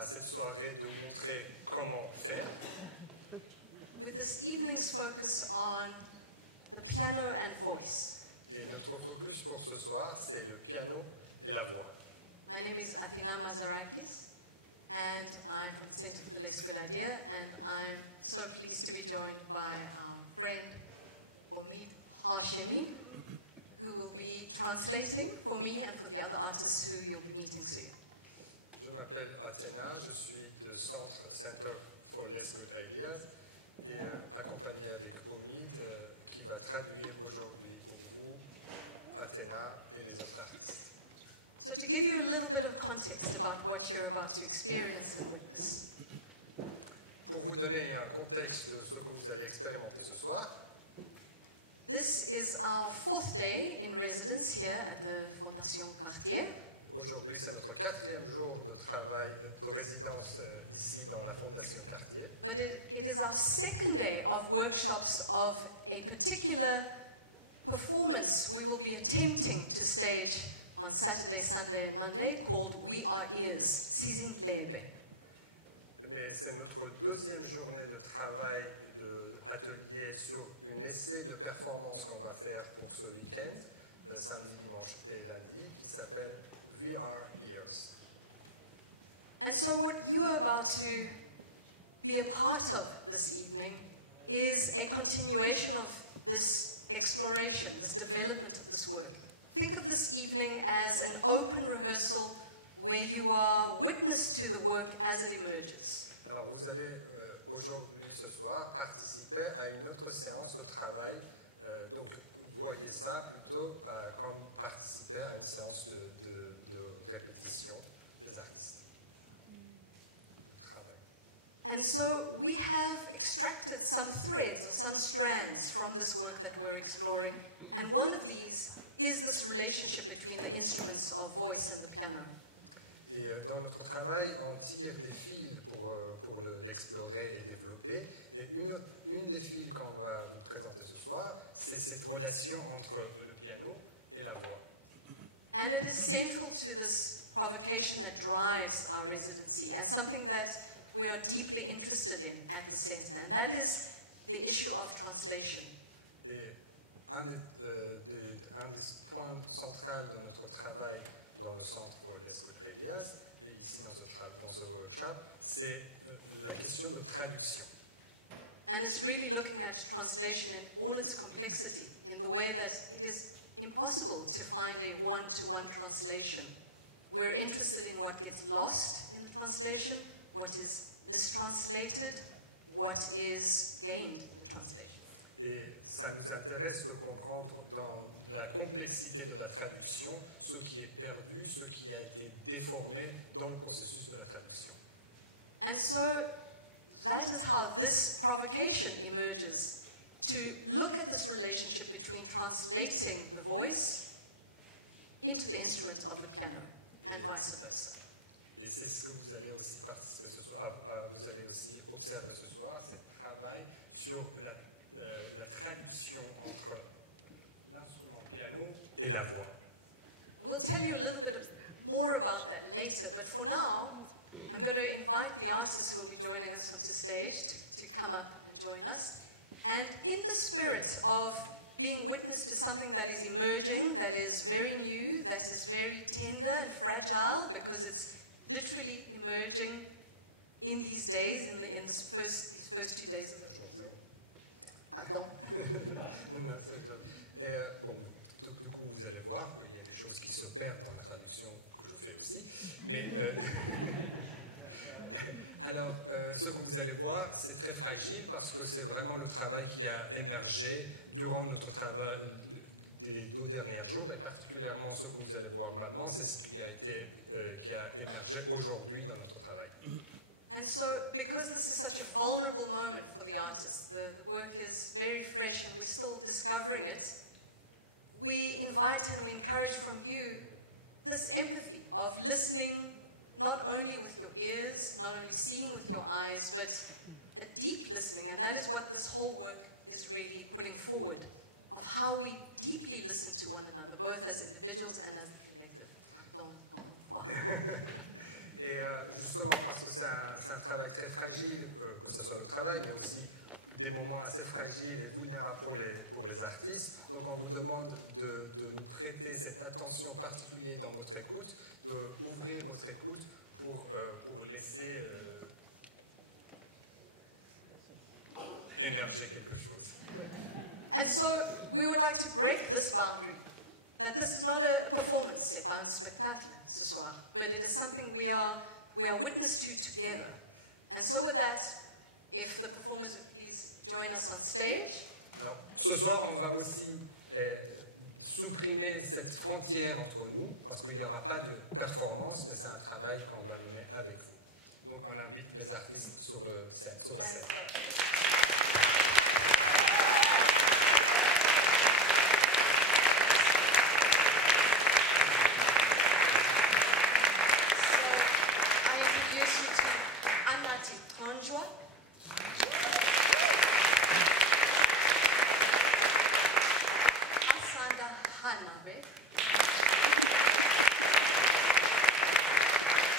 à cette soirée de vous montrer comment faire. With this evening's focus on the piano and voice. Et notre focus pour ce soir, c'est le piano et la voix. My name is Athena Mazarakis, and I'm from the Center for the Less Good Idea, and I'm so pleased to be joined by our friend Omid, Hashemi, who will be translating for me and for the other artists who you'll be meeting soon. Je m'appelle Athena, je suis de Center for Less Good Ideas et accompagné avec Omid qui va traduire aujourd'hui pour vous Athena et les autres artistes. So to give you a little bit of context about what you're about to experience and witness. Pour vous donner un contexte de ce que vous allez expérimenter ce soir, this is our 4th day in residence here at the Fondation Cartier. Aujourd'hui, c'est notre 4e jour de travail, de résidence ici dans la Fondation Cartier. But it is our 2nd day of workshops of a particular performance we will be attempting to stage on Saturday, Sunday and Monday called We Are Ears, Sizindlebe. Mais c'est notre 2e journée de travail, d'atelier sur un essai de performance qu'on va faire pour ce week-end, samedi, dimanche et lundi, qui s'appelle We Are Ears. And so what you are about to be a part of this evening is a continuation of this exploration, this development of this work. Think of this evening as an open rehearsal where you are witness to the work as it emerges. Alors vous allez aujourd'hui, ce soir, participer à une autre séance de travail. Donc voyez ça plutôt comme participer à une séance de répétition des artistes. Travail. And so we have extracted some threads or some strands from this work that we're exploring, and one of these is this relationship between the instruments of voice and the piano. Et dans notre travail, on tire des fils pour l'explorer et développer. Et une des fils qu'on va vous présenter ce soir, c'est cette relation entre le piano et la voix. And it is central to this provocation that drives our residency, and something that we are deeply interested in at the center, and that is the issue of translation. Et un des points centraux de notre travail dans le Centre pour Less Good Ideas, et ici dans ce workshop, c'est la question de traduction. And it's really looking at translation in all its complexity, in the way that it is impossible to find a one-to-one translation. We're interested in what gets lost in the translation, what is mistranslated, what is gained in the translation. Et ça nous intéresse de comprendre dans la complexité de la traduction ce qui est perdu, ce qui a été déformé dans le processus de la traduction. And so that is how this provocation emerges, to look at this relationship between translating the voice into the instrument of the piano and vice versa. Et c'est ce que vous allez aussi participer ce soir, vous allez aussi observer ce soir, c'est le travail sur la traduction entre l'instrument piano et la voix. We'll tell you a little bit more about that later, but for now, I'm going to invite the artists who will be joining us onto stage to come up and join us. And in the spirit of being witness to something that is emerging, that is very new, that is very tender and fragile, because it's literally emerging in these days, in these first 2 days of the journée. Pardon. Bon, du coup, vous allez voir qu'il y a des choses qui se perdent dans la traduction que je fais aussi. Mais alors, ce que vous allez voir, c'est très fragile parce que c'est vraiment le travail qui a émergé durant notre travail les 2 derniers jours, et particulièrement ce que vous allez voir maintenant, c'est ce qui a émergé aujourd'hui dans notre travail. And so, because this is such a vulnerable moment for the artists, the work is very fresh and we're still discovering it, we invite and we encourage from you this empathy of listening not only with your ears, not only seeing with your eyes, but a deep listening, and that is what this whole work is really putting forward, of how we deeply listen to one another, both as individuals and as the collective. Et justement parce que travail très fragile, que ce soit le travail, mais aussi des moments assez fragiles et vulnérables pour les artistes. Donc on vous demande de nous prêter cette attention particulière dans votre écoute, d'ouvrir votre écoute pour laisser émerger quelque chose. And so we would like to break this boundary. That this is not a performance, c'est pas un spectacle ce soir, but it is something we are witness to together. And so with that, if the performers would please join us on stage. Alors, ce soir, on va aussi supprimer cette frontière entre nous, parce qu'il n'y aura pas de performance, mais c'est un travail qu'on va mener avec vous. Donc on invite les artistes sur la scène. Anathi Conjwa, Asanda Hanabe,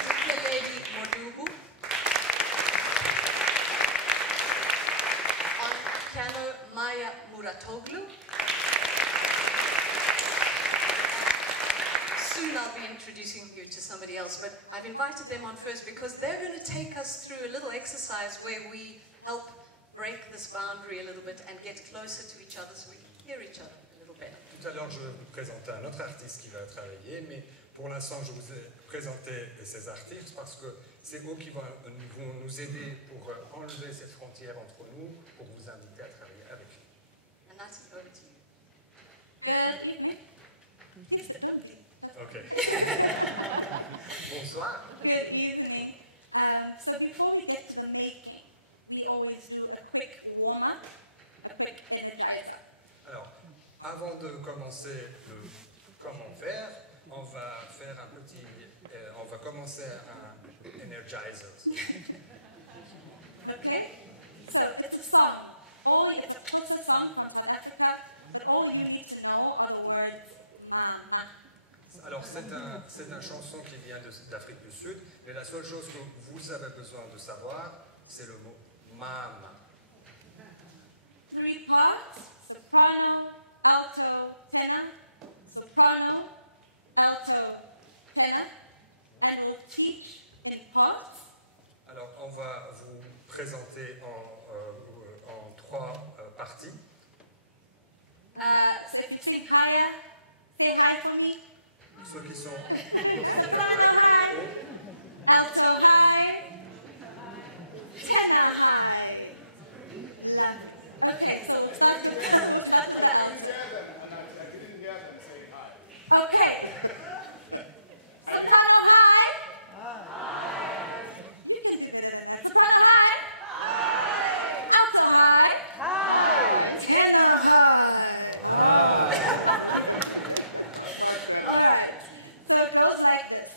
Dikeledi Modubu, on piano Muratoglu. Soon I'll be introducing you to somebody else, but I've invited them on first because they're going to take us through a little exercise where we help break this boundary a little bit and get closer to each other so we can hear each other a little better. Tout à l'heure, je vais vous présenter un autre artiste qui va travailler, mais pour l'instant, je vous ai présenté ces artistes parce que c'est eux qui vont nous aider pour enlever cette frontière entre nous, pour vous inviter à travailler avec eux. Anathi, over to you. Good evening. Please don't leave. Okay. Bonsoir. Good evening. So before we get to the making, we always do a quick warm-up, a quick energizer. Alors, avant de commencer le comment faire, on va faire un petit, on va commencer un energizer. Okay? So it's a song. It's a Xhosa song from South Africa, but all you need to know are the words mama. Alors, c'est une chanson qui vient d'Afrique du Sud, mais la seule chose que vous avez besoin de savoir, c'est le mot mama. 3 parts: soprano, alto, tenor, soprano, alto, tenor, and we'll teach in parts. Alors, on va vous présenter en 3 parties. So if you sing higher, say hi for me. Ceux qui sont Soprano high, alto high, tenor high. Love it. Okay, so we'll start with the alto. Okay. Soprano high. High. You can do better than that. Soprano high. High. Alto high. High. Tenor high. High. All right. So it goes like this.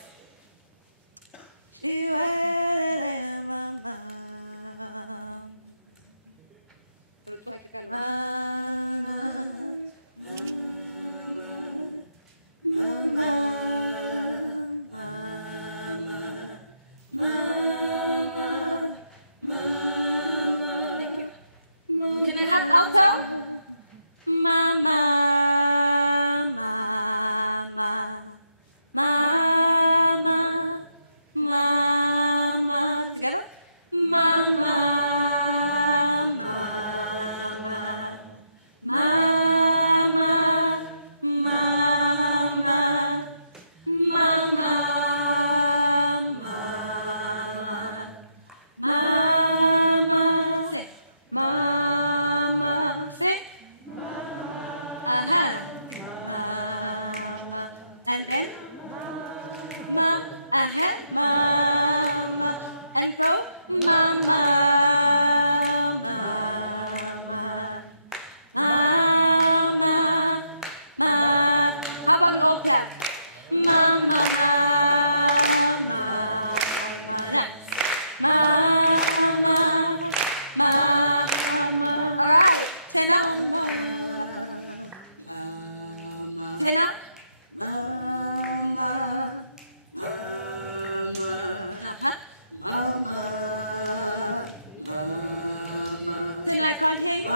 can't hear you.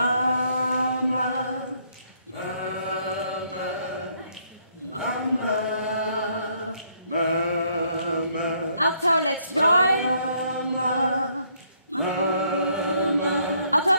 Alto, let's join. Alto.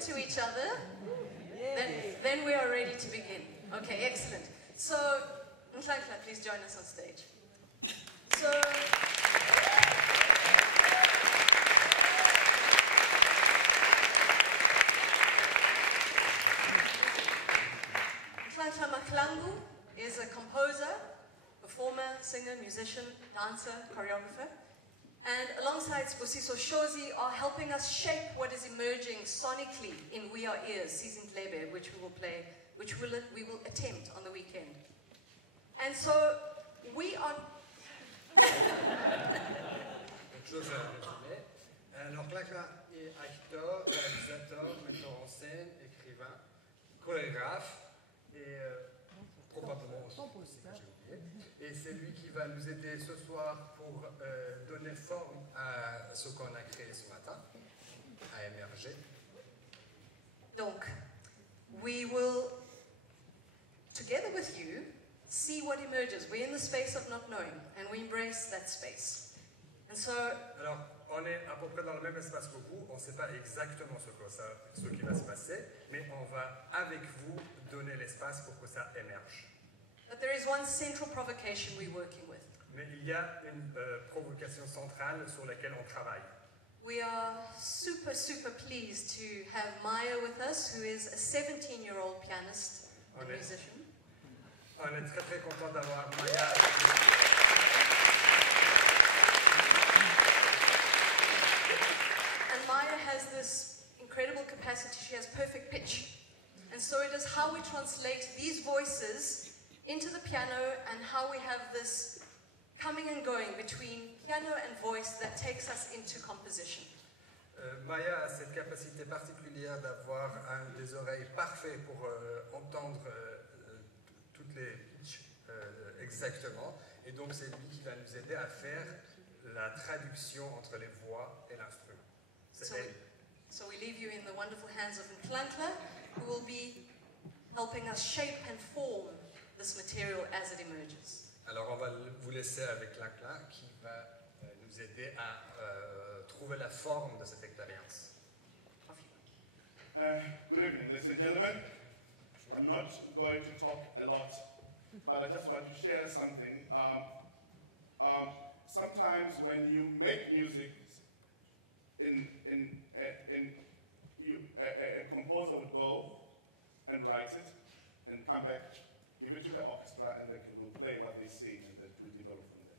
To each other, then we are ready to begin. Okay, excellent. So, Nhlanhla, please join us on stage. So, Nhlanhla Mahlangu is a composer, performer, singer, musician, dancer, choreographer. And alongside Sbusiso Shozi are helping us shape what is emerging sonically in We Are Ears, Season Lebe, which we will play, we will attempt on the weekend. And so we are... Alors Nhlanhla est acteur, réalisateur, metteur en scène, écrivain, chorégraphe et probablement aussi, que j'ai oublié. Et c'est lui qui va nous aider ce soir pour donner forme à ce qu'on a créé ce matin, à émerger. Donc, we will, together with you, see what emerges. We're in the space of not knowing, and we embrace that space. And so, alors, on est à peu près dans le même espace que vous, on ne sait pas exactement ce qui va se passer, mais on va, avec vous, donner l'espace pour que ça émerge. but there is one central provocation we're working with. Mais il y a une provocation centrale sur laquelle on travaille. We are super, super pleased to have Maya with us, who is a 17-year-old pianist and musician. On est très très content d'avoir Maya. And Maya has this incredible capacity. She has perfect pitch. And so it is how we translate these voices into the piano and how we have this coming and going between piano and voice that takes us into composition. Maya a cette capacité particulière d'avoir des oreilles parfaites pour entendre toutes les pitches exactement. Et donc c'est lui qui va nous aider à faire la traduction entre les voix et l'instrument. C'est elle. So we leave you in the wonderful hands of Nhlanhla, who will be helping us shape and form this material as it emerges. Alors on va vous laisser avec Nhlanhla qui va nous aider à trouver la forme de cette expérience. Good evening, ladies and gentlemen. I'm not going to talk a lot, but I just want to share something. Sometimes when you make music, a composer would go and write it and come back, give it to the orchestra, and they will play what they sing, and then to develop from there.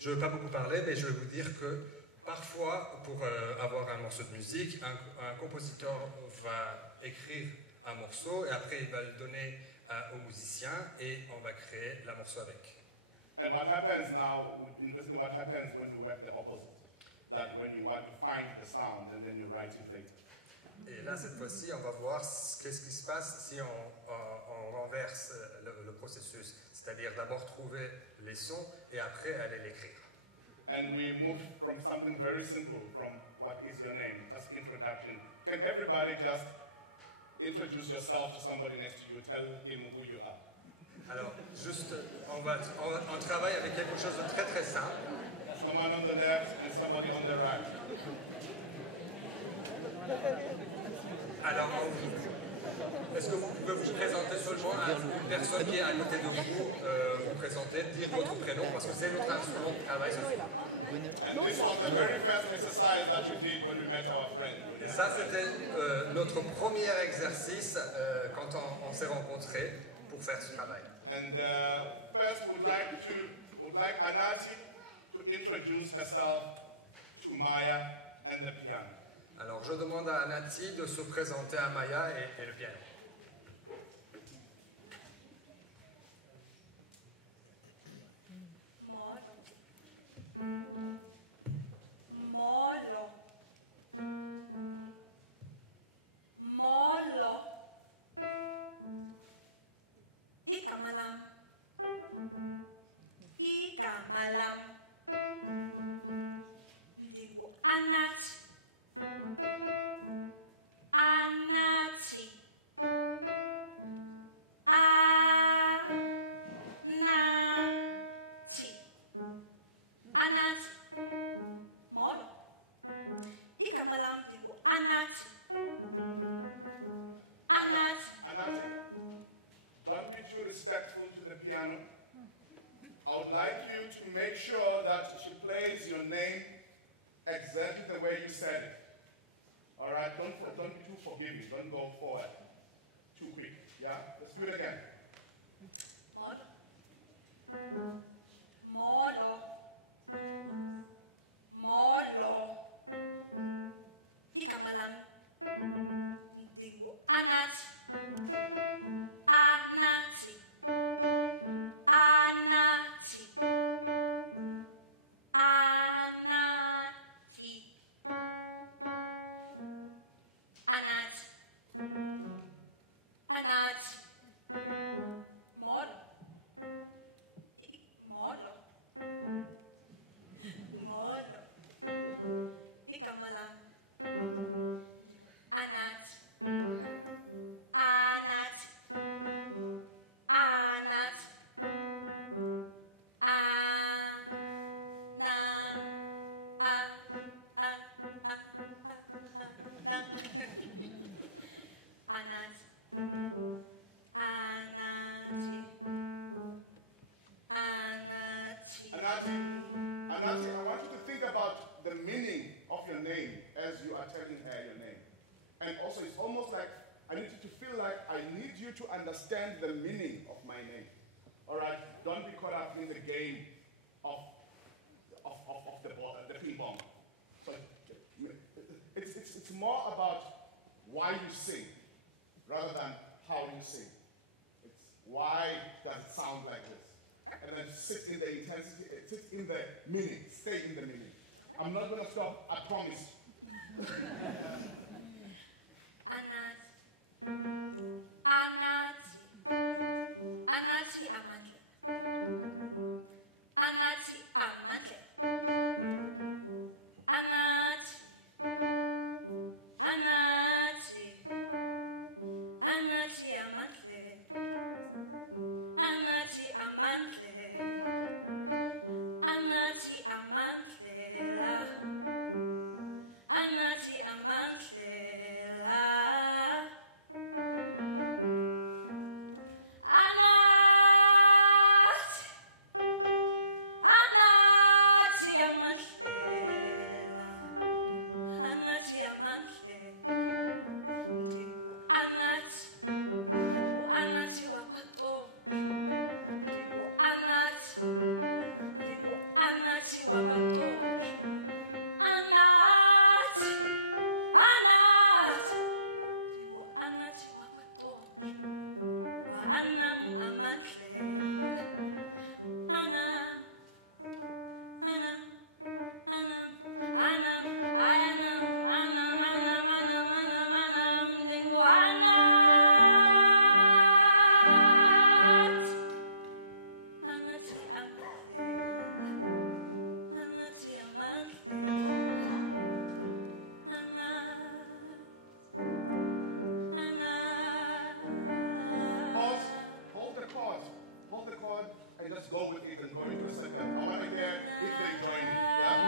Je ne veux pas beaucoup parler, mais je vais vous dire que parfois, pour avoir un morceau de musique, un compositeur va écrire un morceau et après il va le donner au musicien et on va créer le morceau avec. And what happens now, basically what happens when you work the opposite, that when you want to find the sound and then you write it later. Et là, cette fois-ci, on va voir qu'est-ce qui se passe si on renverse le processus, c'est-à-dire d'abord trouver les sons et après aller l'écrire. And we move from something very simple, from what is your name, just introduction. Can everybody just introduce yourself to somebody next to you, tell him who you are? Alors, juste, on travaille avec quelque chose de très très simple. Someone on the left and somebody on the right. Alors, est-ce que vous pouvez vous présenter seulement à une personne qui est à côté de vous, vous présenter, dire votre prénom, parce que c'est notre instrument de travail ce soir. And this was the very first exercise that we did when we met our friend. Et ça, c'était notre premier exercice quand on s'est rencontrés pour faire ce travail. And first, would like Anathi to introduce herself to Maya and the piano. Alors, je demande à Anathi de se présenter à Maya et le piano. Molo. Igama lam. Ndingu Anathi. Anathi. Anathi. Anathi. Molo. Igama lam ndingu Anathi. Anathi. Anathi, don't be too respectful to the piano. I would like you to make sure that she plays your name exactly the way you said it. All right, don't be too forgiving. Don't go forward too quick. Yeah, let's do it again. Molo. Molo. Molo. Igama lam ndingu Anathi. Anathi. Anathi. telling her your name. And also, it's almost like I need you to feel like I need you to understand the meaning of my name. All right? Don't be caught up in the game of the ping pong. So it's more about why you sing rather than how you sing. It's why does it sound like this? And then sit in the intensity, sit in the meaning, stay in the meaning. I'm not going to stop, I promise. Anathi amandle. Anathi amandle. Anathi. Anathi. Anathi amandle. Anathi amandle. Anathi amandlela. Anathi amandlela. Go with it and go into a second. I want to hear if they join me. Yeah?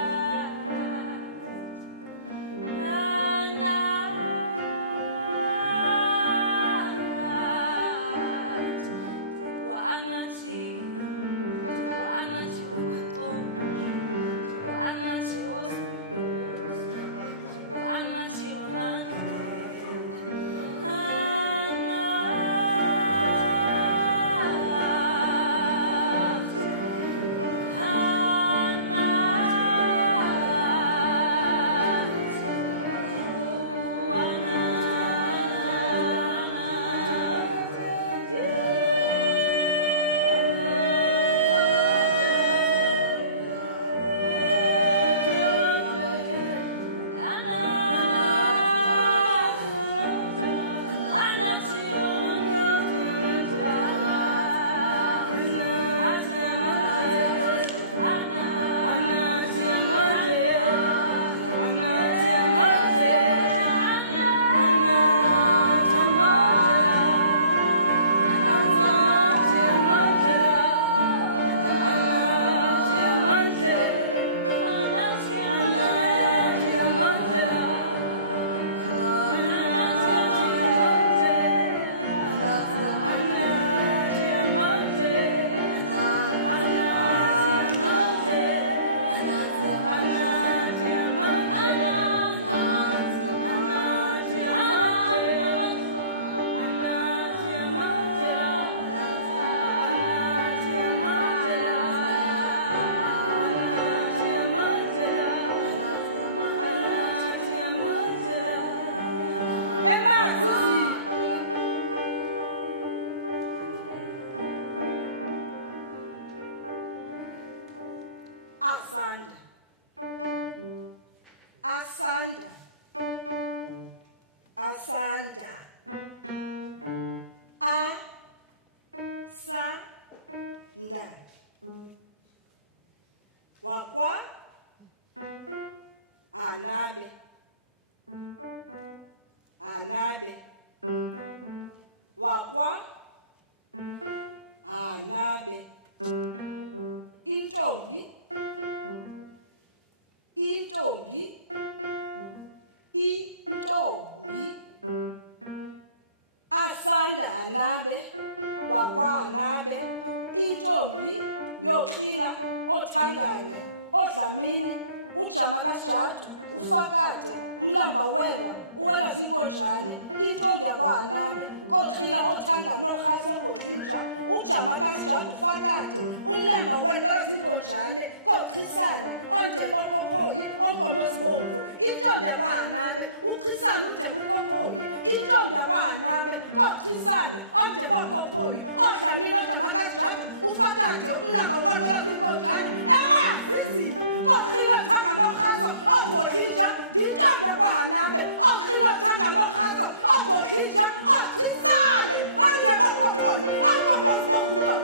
Ufakade, umlamba wena uwela zinkonjane intombi yakwaHanabe kokhila othanga nohaso godlinja ujama kasijadu fakade umlamba wena uwela zinkonjane kokhisane onde bokhophoyi onkomosibomvu intombi yakwaHanabe ukhisane ude kukhophoyi intombi yakwaHanabe kokhisane onde bokhophoyi odlamini ojama kasijadu ufakade umlamba wena uwela zinkonjane emazisi kokhila thanga nohaso ogodlinja intombi yakwaHanabe okhila thanga nohaso ogodlinja okhisane onde bokhophoyi onkomosibomvu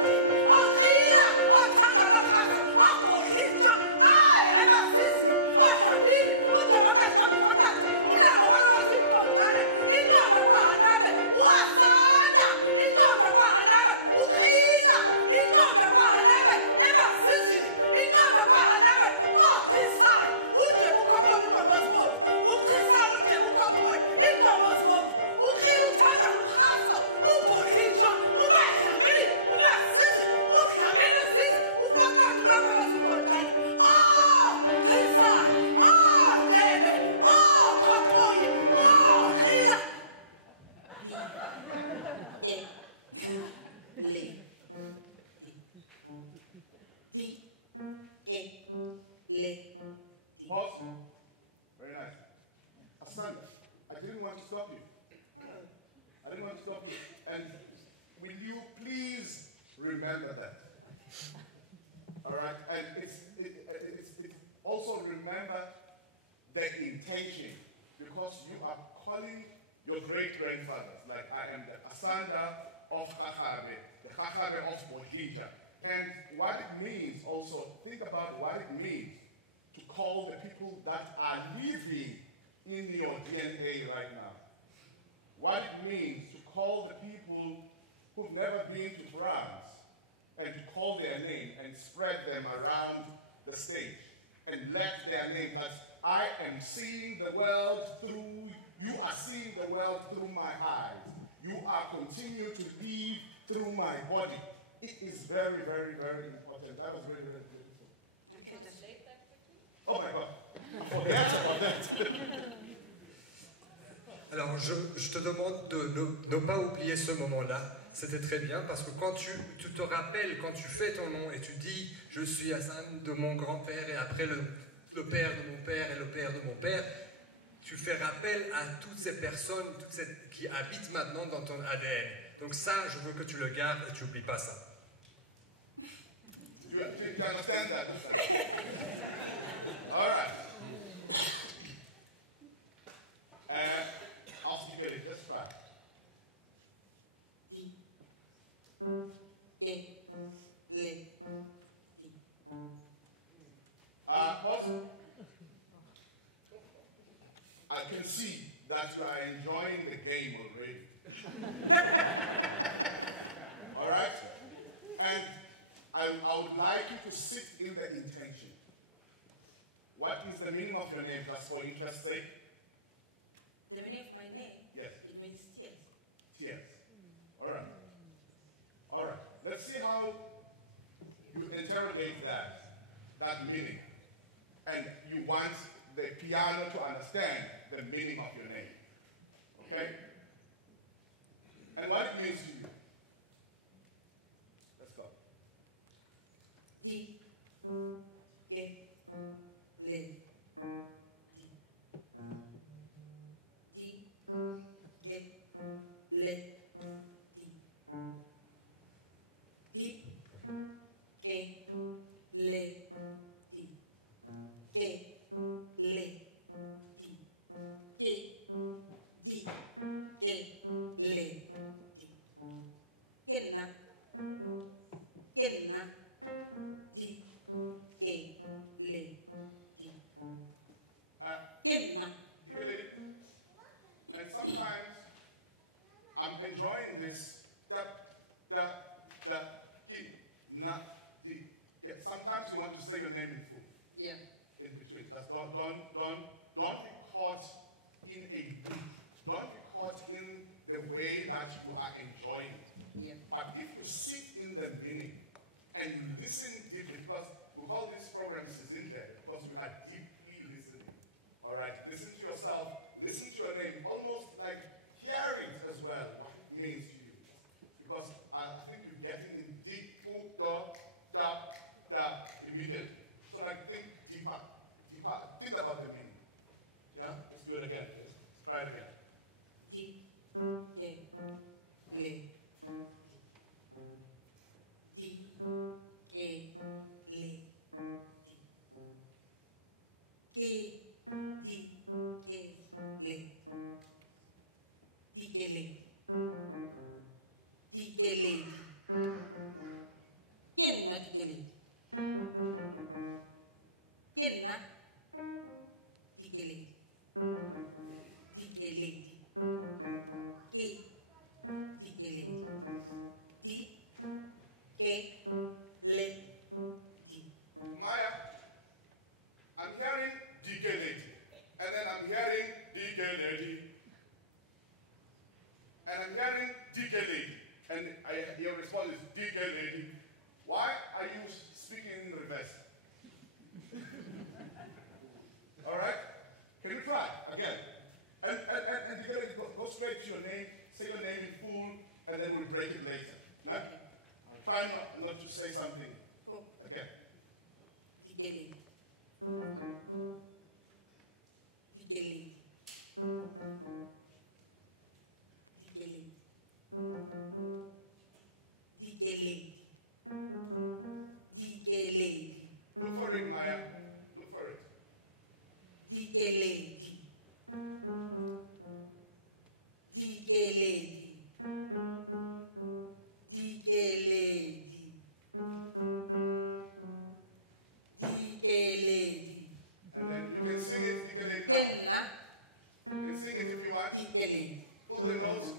okhila othanga nohaso ogodlinja hayi emazisi odlamini ojama kasijadu fakade umlamba wena zinkonjane intombi yakwaHanabe uAsanda intombi yakwaHanabe ukhila intombi yakwaHanabe emazisi intombi yakwaHanabe kokhisane ude bukhophoyi inkomosibomvu ukhisane ude bukhophoyi inkomosibomvu ukhila uthanga nohaso ugodlinja ubadlamini umazisi udlamini sisi ufakade umlamba wena zinkonjane khisane ndebe khophoyi khila Pause. Very nice. Asanda, I didn't want to stop you. I didn't want to stop you. And will you please remember that? All right? And it's also remember the intention, because you are calling your great-grandfathers, like I am the Asanda of Hanabe, the Hanabe of Bodija. And what it means also, think about what it means to call the people that are living in your DNA right now. What it means to call the people who've never been to France and to call their name and spread them around the stage and let their name, that I am seeing the world through, you are seeing the world through my eyes. You are continuing to live through my body. It is very, very, very important. That was really, really beautiful. Okay, just say that quickly. Oh my God, I forget about that. Alors, je te demande de ne pas oublier ce moment-là. C'était très bien parce que quand tu te rappelles, quand tu fais ton nom et tu dis « Je suis Asanda de mon grand-père et après le père de mon père et le père de mon père », tu fais rappel à toutes ces personnes qui habitent maintenant dans ton ADN. Donc ça, je veux que tu le gardes et tu n'oublies pas ça. Do you understand that? All right. I'll give it just try. Also, I can see that you are enjoying the game already. All right? And I would like you to sit in the intention. What is the meaning of your name, just for interest's sake? The meaning of my name? Yes. It means tears. Tears. All right. All right. Let's see how you interrogate that meaning. And you want the piano to understand the meaning of your name. Okay? And what it means to you. Let's go. And sometimes I'm enjoying this. Sometimes you want to say your name in full. Yeah. In between. That's don't be caught in a loop. Don't be caught in the way that you are enjoying it. Yeah. But if you sit in the meaning and you listen deeply, because we call this program Sizinhle, because we are deeply listening. All right, listen to yourself straight to your name, say your name in full, and then we'll break it later. No? Try not to say something. Again. Dikeledi. Dikeledi. Dikeledi. Dikeledi. Dikeledi. Look for it, Maya. Look for it. Dikeledi. Dikeledi. Dikeledi. Dikeledi. And then you can sing it, Dikeledi. Kenna. You can sing it if you want. Dikeledi. Pull the notes.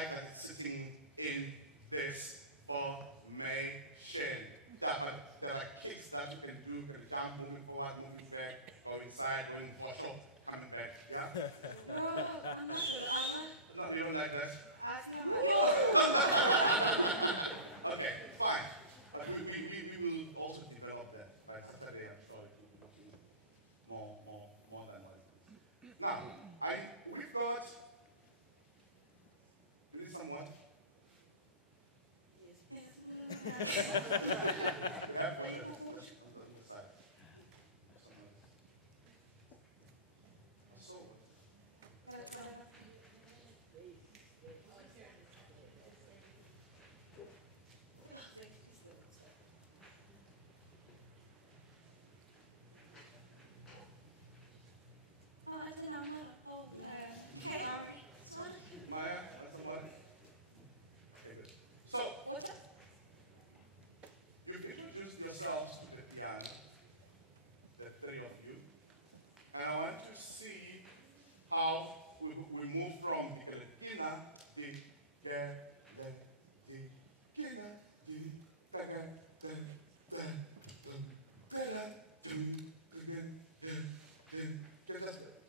like that it's sitting in this formation. Yeah, but there are kicks that you can do. You can jump, moving forward, moving back, going side, going for sure, coming back. Yeah? I'm not sure. No, you don't like that? Okay, fine. But we will also develop that. By Saturday, I'm sure it will be more than what it is. Now, we've got, do you need some water? We have water on the side. Athena, I'm not. Okay. Sorry. Maya, that's the one. Okay, good. So, What's up? you've introduced yourselves to the piano, the three of you, and I want to see how we move from Dikeledi,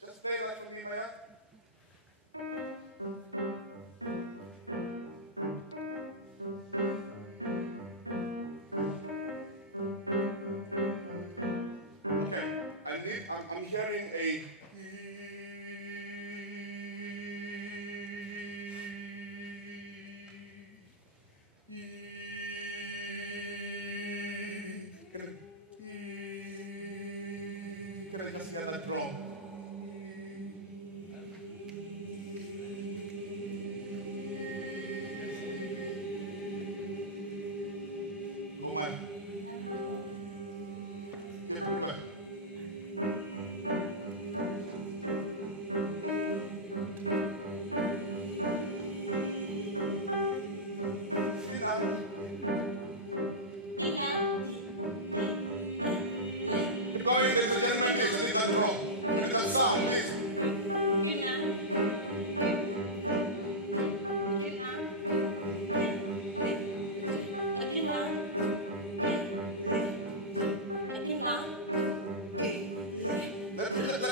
just play that for me, Maya. Okay, I'm hearing a can I just hear that drum? Oh man. Here, go back. Keep going, ladies and gentlemen, please, I need that drum. I need that sound, please.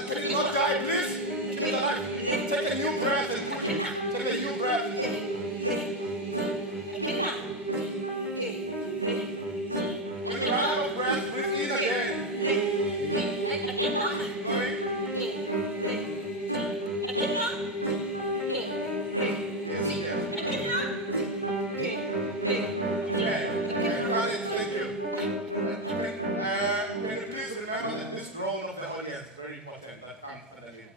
Can you not die, please? Keep it alive. Take a new breath and push it. Take a new breath. When you run out of breath, breathe in again. Going. Yes, yes. Okay, got it. Thank you. Can you please remember that this drone of the audience is very important that comes underneath.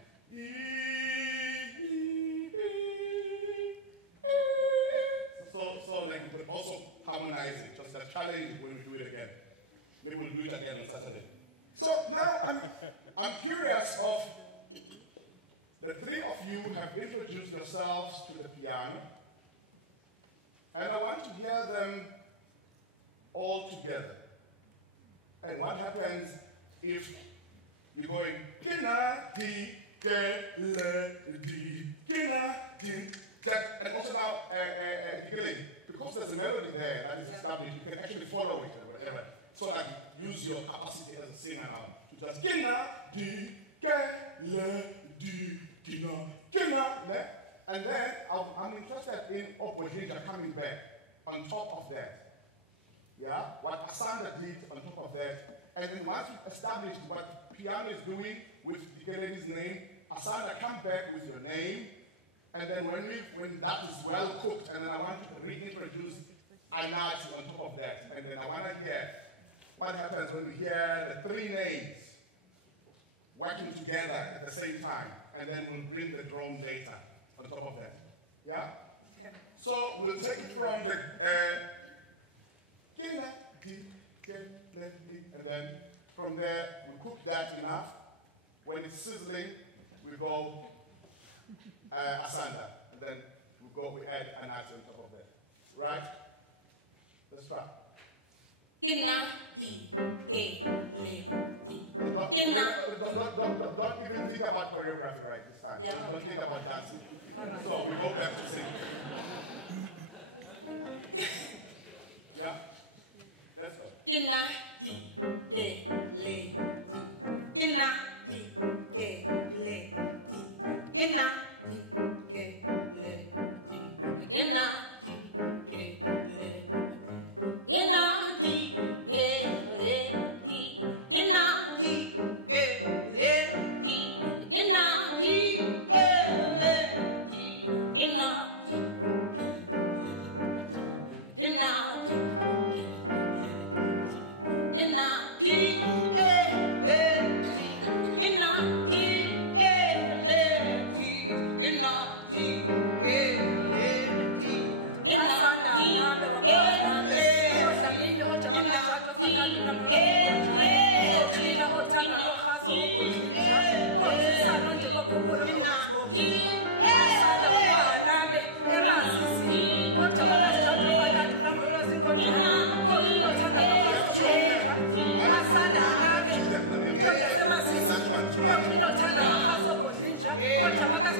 So like we could also harmonize it. Just a challenge when we do it again. Maybe we'll do it again on Saturday. So now I'm curious of the three of you have introduced yourselves to the piano, and I want to hear them all together. And what happens if you're going Dikeledi, and also now Dikeledi, because there's a melody there that is established, you can actually follow it or whatever. So like use your capacity as a singer now to just and then I'm interested in Opojinja coming back on top of that. Yeah, what Asanda did on top of that. And then once you've established what piano is doing with Dikeledi's name, Asanda, come back with your name. And then when that is well cooked, and then I want to reintroduce Anathi on top of that. And then I want to hear what happens when we hear the three names working together at the same time. And then we'll bring the drum later on top of that. Yeah? So we'll take it from the and then from there we cook that enough. When it's sizzling, we go Asanda, and then we add Anathi on top of that. Right? Let's try. Don't even think about choreography right this time. Don't think about dancing. So we go back to singing. Yeah? Let's go. Asanda